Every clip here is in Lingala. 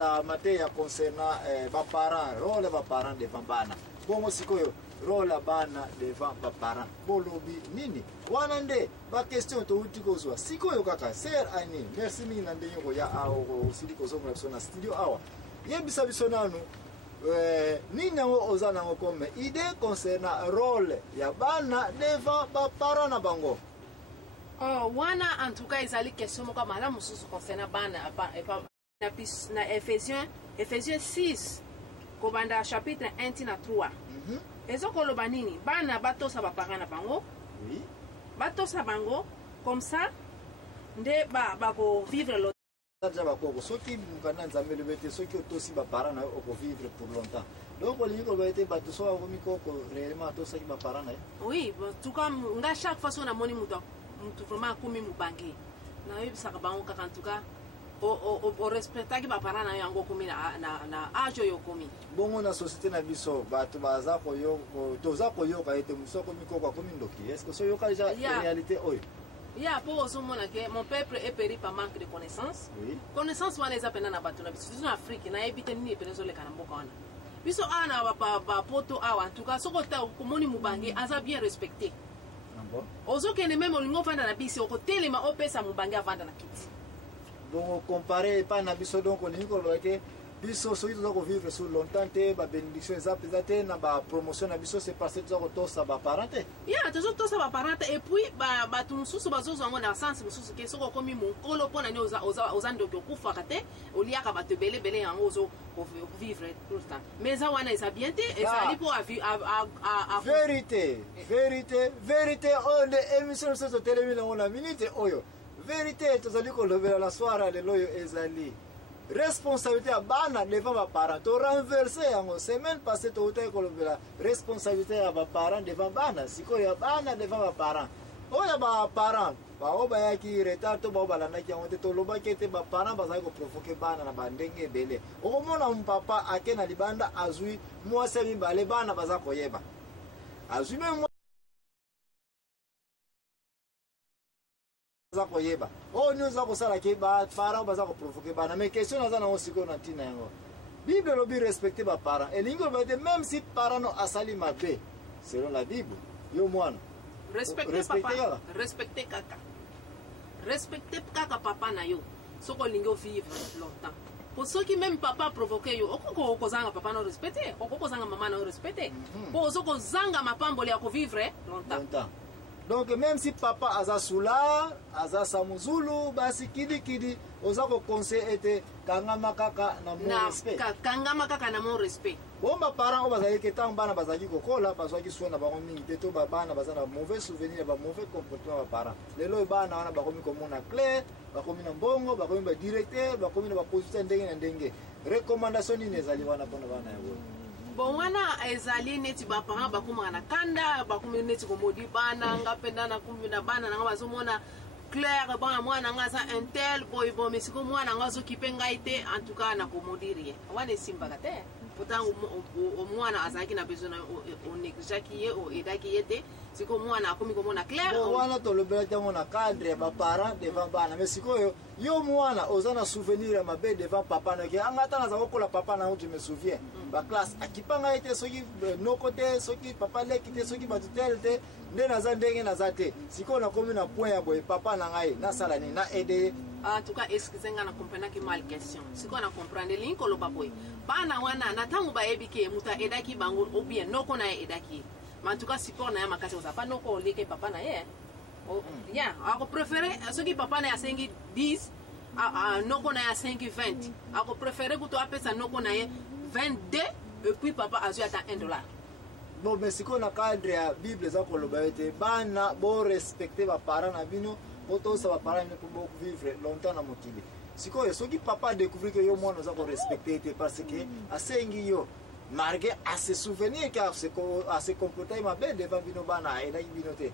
La matière concernant les parents, rôle des parents devant bana. Bon aussi que rôle bana devant parents. Bolobi nini. Wanande ba question to utiko zo. Siko yo kaka ser ani. Merci mingi nande yo ya ao sili ko zo na studio awa. Yebisa biso nanu nini ngo ozana ngo comme idée concernant rôle ya bana devant parents na bango. Oh, wana en tout cas ils allaient question moko malamu susu concernant bana na Ephésiens 6 kobanda chapitre 1 tina 3 ezokoloba nini bana batosa bapara na bango Oui. batosa bango comme ça nde bako vivre le Déjà bakoko soki mukana nzambe lebete soki otosi bapara na oko vivre pour longtemps. Donc on liko ba été bato so ko mikoko réellement tosa ki bapara na. Oui, en tout cas nga chaque fois on a moni muto vraiment komi mubangi na yebisaka bango kaka en tout cas o respectaki bapara na yango komi na age yo komi Bongo na société na biso bato baza koyo toza koyo ka ete musoko mikoko komi ndoki. Est-ce que so yo ka déjà réalité oyo? Ya po ozomona ke mon peuple est péri par manque de connaissance. Oui. Connaissance wana eza pena na bato na biso na Afrique na ebite nini pena zo leka na mboka wana. Biso ana ba poto awa en tout cas soko ta komoni mubangi aza bien respecté. Bon. Ozokende même olingo vanda na biso ko telema opesa mubangi avanda na kiti. Bon comparé pas na biso donc on liko loke biso soki toza ko vivre sur longtemps te ba bénédiction eza pesate na ba promotion na biso c'est parce que toza ko tosa ba parents. Ya tozo tosa ba parents et puis ba tumususu bazozo ngo na sens mususu ke soko komi mokolo pona ni oza ndoki okufa kate oliaka bato belebele yango ozo vivre tout le temps mais ça wana eza bien te eza li pour à vérité oh les émissions sur télévision on la minute oyo vérité tozali ko lobela la soirée le loyo ezali responsabilité à bana devant ba parents to renverser yango semaine passée to utai ko lobela responsabilité à ba parents devant bana siko ya bana devant ba parents oya ba parents ba oba yaki retard to ba balana ki yango te to loba kete ba parents bazali ko provoquer bana na bandenge belé okomona mpapa akena libanda azui mwasi mibale bana baza koyeba azui même koyeba oh nous avons ça là qui ba parents baza ko provoquer bana mais question naza na osiko na tina yango Bible lobi respecter ba parents et lingo ba même si parents no asali mabe selon la Bible yo mwana respecter papa respecter kaka respecter kaka papa na yo soko lingo vivre longtemps pour ceux qui même papa provoquer yo okoko kozanga papa no respecter okoko zanga mama no respecter pour soko zanga mapamboli ya ko vivre longtemps. Donc même si papa aza soula, aza samuzulu, basi kidi oza ko conseil était kangama kaka na mon respect. Kangama kaka na mon respect. Bon ba parents bazali ke tant bana bazali kokola bazali sona ba mingi teto ba bana bazana mauvais souvenir ba mauvais comportement ba parents. Lelo bana wana ba komi komona clair, ba komi na mbongo, ba komi ba directeur, ba komi na ba position ndenge na ndenge. Recommandation ni ezali wana pona bana yabo. Bon wana ezali neti ba parents ba kuma na kanda ba kuma neti ko modi bana ngapenda na kumbi na bana na bazomona clair bon mwana ngaza intel boy bon mais siko mwana ngazo kipenga ite en tout cas na ko modirie wana simba kate pourtant au mwana azaki na besoin on néglige qui est au edaki yete siko mwana akomi komona clair bon wana to lobela tango na cadre ba parents devant bana mais siko yo mwana ozana souvenir ma be devant papa na ke angata na zako kola papa na je me souviens ba classe akipanga ite soki no côté soki papa le kite soki ba tutelte nde naza ndenge naza te siko na komi na point ya boy papa na ngai na sala ni na aider. En tout cas excusez-moi na comprendre ki mal question siko na comprendre linko lo baboy bana wana na tangu ba ebike muta edaki bango ou bien noko na edaki mais en tout cas support na ya makasi osapa noko leke papa na ye ya ako préférer ce qui papa na ya 5 10 noko na ya 5 20 ako préférer kuto apesa noko na ye 22 et puis papa azu ata $1. Bon mais siko na cadre ya Bible za ko loba ete bana bo respecter ba parents na bino boto sa ba parents ne pour vivre longtemps na mokili siko soki papa découvrir que yo mwana za ko respecter ete parce que asengi yo malgré à se souvenir car à se comporter ma belle devant bino bana et la bino te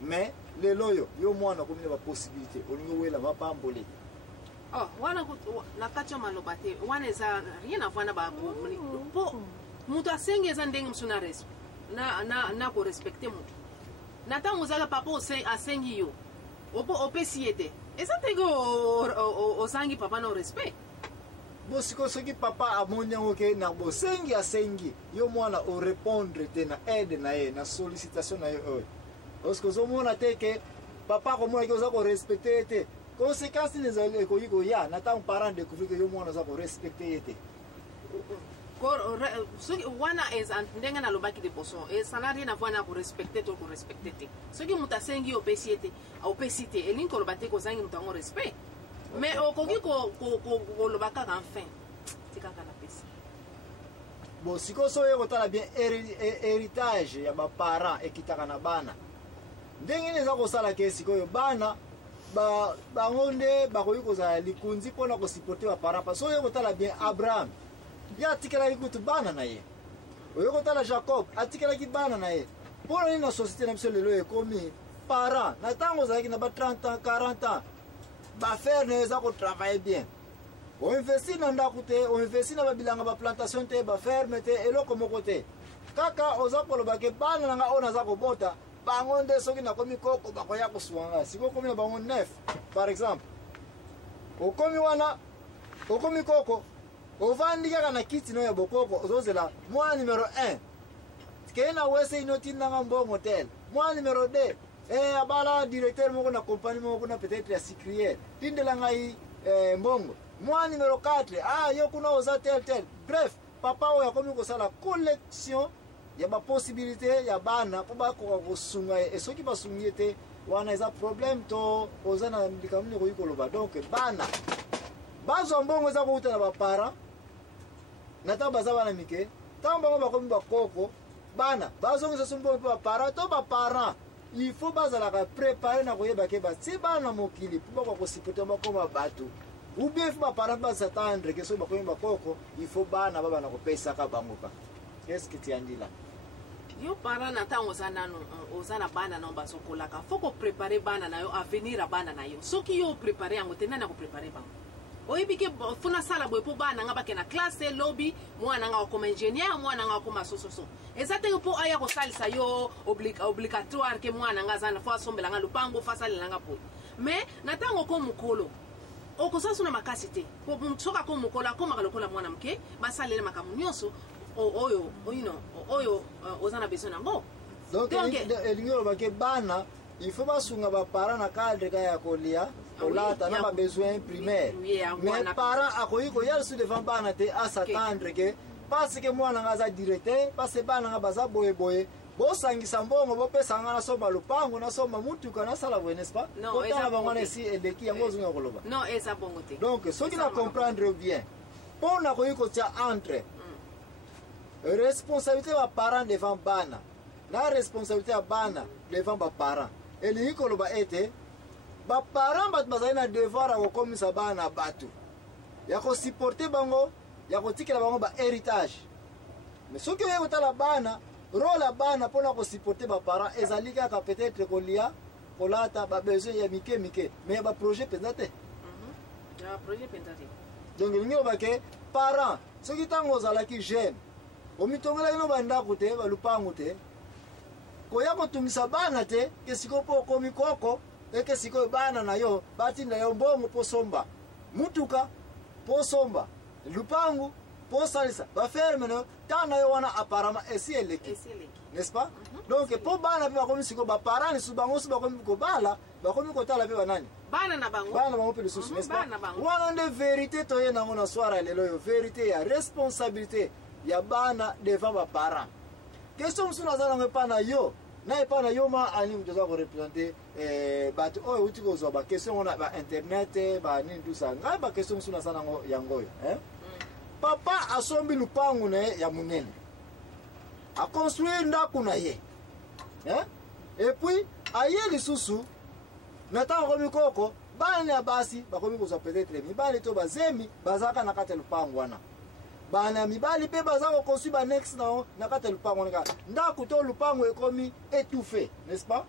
mais le loyo yo mwana ko ba possibilité olingo wela mapambole. Oh wana na kacho malobate wana za rien à voir na ba po mutu asengi eza ndenge msuna respect na ko respecter mutu na tango zala papa asengi yo opo opesi ete eza tege ozangi papa no respect bosiko soki papa amoni yango ke na bosengi asengi yo mwana orépondre te na aide na ye na sollicitation na ye oyo parceke ozomona te ke papa komona ke oza korespecte ye te conséquence nini ezali ekoki koya na ntango parent découvrir ke yo mwana oza korespecte ye te wana ndenge nalobaki liboso ça n'a rien à voir na korespecte to korespecte te soki moto asengi opesi ye te opesi te elingi koloba te kozangi moto yango respect mais okoki koloba kaka enfin ti kaka napesi bon sikoyo so oye kotala bien héritage ya baparent ekitaka na bana ndenge nini eza kosala ke sikoyo bana bango nde bakoki kozala likunzi mpona kosiporte baparent pa so oye kotala bien abraham ye atikelaki kutu bana na ye oye kotala jacob atikelaki bana na ye mpona nini na société na biso lelo ekomi parent na ntango ozalaki na ba 30 ans 40 ans bafere na yo eza kotravaille bien oinvesti na ndako te oinvesti na babilanga baplantation te baferme te eloko moko te kaka oza koloba ke bana na nga oyo naza kobota bango nde soki nakomi koko bakoya kosuwa nga sikoyo okomi na bango 9 par exemple okomi wana okomi koko ovandi kaka na kiti no ya bokoko ozozela mwa numero 1 kei na wese inotindanga mbongo tele mwa numero 2 abala directeur moko na compagnie moko kuna peut-être ya sucrière tindela ngai mbongo mwa numero 4 yo kuna oza tel bref papa oyo akomi kosala collection ya baposibilité ya bana mpo bakoka kosunga ye soki basungi ye te wana eza problème to oza na likambo nini koki koloba donc bana bazwa mbongo eza kouta na baparent na ntango baza bana mike ntango bango bakomi bakoko bana bazongisa so mbongo mpe baparent to baparent il faut bazalaka préparé na koyeba ke batie bana na mokili mpo bakoka kosipote bakoma bato ou bien il faut baparent mpe basatendre ke soki bakomi bakoko il faut bana babana kopesaka bango ka qu'est-ce que tu andi là yo parent na ntango oza nano oza na bana na yo bazokolaka fo koprépare bana na yo avenir ya bana na yo soki yo oprépare yango te nani akoprépare bango oyebi ke funa sala boye mpo bana nga bake na classe lobi mwana nga akoma ingénieur mwana nga akoma sososo eza te mpo aya kosalisa yo obligatoire ke mwana nga aza fo asombela nga lupango fo asalela nga poye mais na ntango oko mokolo okosala na makasi te soki ako mokolo akomaka lokola mwana moke basalela makambo nyonso oyo oza na besoin nango donc elingi oloba ke bana il faut basunga baparent na cadre ka ya kolia kolata na babesoin primaire mais parent akoki koya su devant bana te asatendre ke parce ke mwana nga aza directeur parce bana nga baza boyeboye bosangisa mbongo bopesa nga nasomba lupango nasomba mutuka nasala boye n'est-ce pas otala bango wana esi eleki yango ozonga koloba non eza bongo te donc soki na comprendre bien mpo nakoki kotia entre responsabilité ya baparent devant bana na responsabilité ya bana devant baparent elingi koloba ete baparent bato bazali na devoir ya kokomisa bana bato ya kosupporte bango ya kotikela bango bahéritage mais soki oye kotala bana role ya bana mpona kosupporte baparent ezali kaka peut-être kolia kolata babesoin ya mike mike mais ya baprojet mpenza te donc elingi koloba ke parent soki ntango ozalaki jeune omitongelaki no bandako te balupango te koya kotungisa bana te ke sikoyo mpo okomi koko eke sikoyo bana na yo batinda yo mbongo mpo somba mutuka mpo somba lupangu mpo salisa baferme na yo ntango na yo wana apparemment esi eleki n'est-ce pas donc mpo bana mpe bakomi sikoyo baparent lisusu bango so bakomi kobala bakomi kotala mpe banani bana bango mpe lisusu n'est-ce pas wana nde vérité toye nango na swara ya lelo oyo vérité ya responsabilité ya bana devant baparent question mosusu naza nango epa na yo na epa na yo ma ani moto aza korepresente bato oyo euti kozwa baquestion ngo na bainternet banini tusa ngai baquestion mosusu naza nango yango oyo papa asombi lupangu na ye ya monene aconstruire ndako na ye epuis aye lisusu na ntango akomi koko bana ya basi bakomi kozwa peut-être mibali to bazemi bazalaka na kati ya lupangu wana bana ya mibali mpe baza kokonstru banexe nao na kati ya lupango wana ndako to lupango ekomi étouffé n'est-ce pas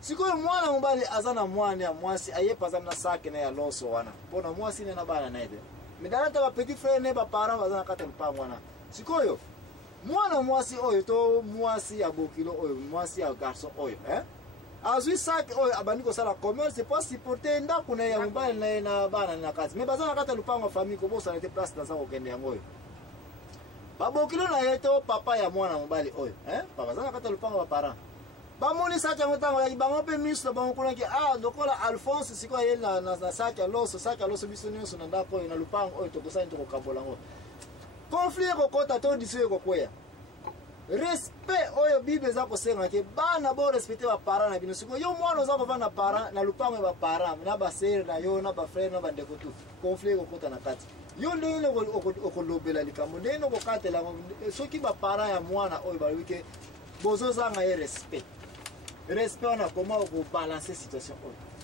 sikoyo mwana mobali aza na mwana ya mwasi aye paza na sake na ya loso wana mpona mwasi ne na bana na ye te mais dala ta bapetit frère ne baparent baza na kati ya lupango wana sikoyo mwana mwasi oyo to mwasi ya bokilo oyo mwasi ya garçon oyo azwi sac oyo abandi kosala commerce pas supporter ndako na ya mobali na ye na bana na kati mais baza na kati ya lupango famille kobosana te place naza kokende yango oyo babokilo na ye to papa ya mwana mobali oyo papa baza na kati ya lupango baparent bamoni sac yango ntango yaki bango mpe miso na bango kunaki lokola Alphonse sikoyo ye na sac ya loso biso nyonso na ndako oyo na lupango oyo tokosani tokokabola yango conflit ekokota to diso ekokweya respect oyo bible eza kosenga ke bana bo respecte baparent na bino sikoyo yo mwana oza kovanda na parent na lupango ya baparent na basere na yo na bafrere na bandeko tu conflit ekokota na kati yo ndenge okolobela likambo ndenge okokatela soki baparent ya mwana oyo balobi ke bozozanga ye respect wana koma okobalanse situation oyo